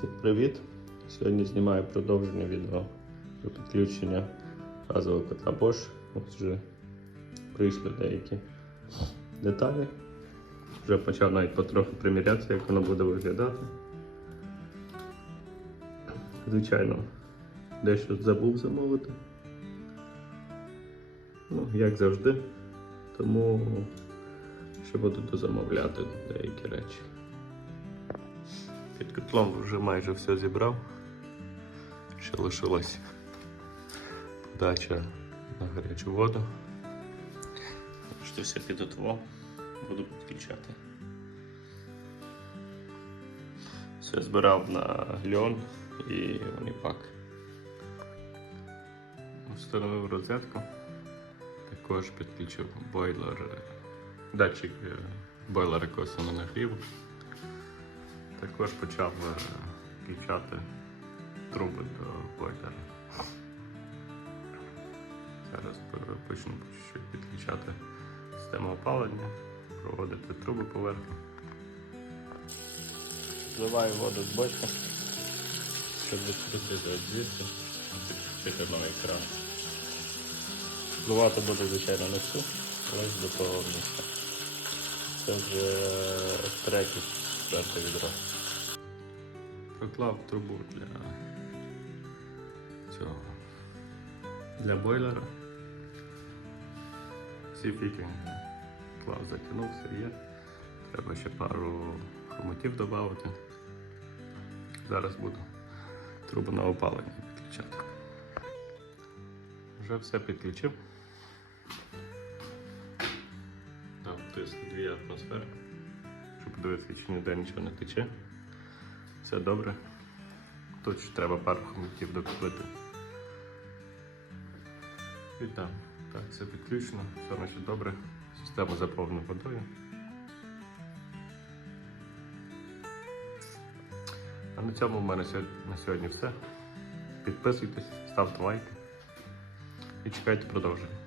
Всім привіт! Сьогодні знімаю продовження відео про підключення газового котла Bosch. Ось вже прийшли деякі деталі. Вже почав навіть потроху примірятися, як воно буде виглядати. Звичайно, дещо забув замовити. Ну, як завжди. Тому ще буду дозамовляти деякі речі. Під котлом вже майже все зібрав. Ще лишилась подача на гарячу воду. Що все підготував, буду підключати. Все збирав на гльон і уніпак. Встановив розетку. Також підключив бойлер, датчик е, бойлера косвенно нагріву. Також почав е, включати труби до бойлера. Зараз почну підключати систему опалення, проводити труби поверху. Зливаю воду з бочка, щоб відкрутити звідси, підключити новий кран. Зливати буде, звичайно, не всю, але до того місця. Це вже третє, четверте відро. Проклав трубу для цього. Для бойлера. Всі фікінги клав, затягнув, все є. Треба ще пару хомутів додати. Зараз буду трубу на опалення підключати. Вже все підключив. Дав тиск 2 атмосфери, щоб подивитися, чи ніде нічого не тече. Все добре. Тут ще треба пару хомутів докупити. І там. Так, все підключено, все наче добре. Система заповнена водою. А на цьому в мене на сьогодні все. Підписуйтесь, ставте лайки і чекайте продовження.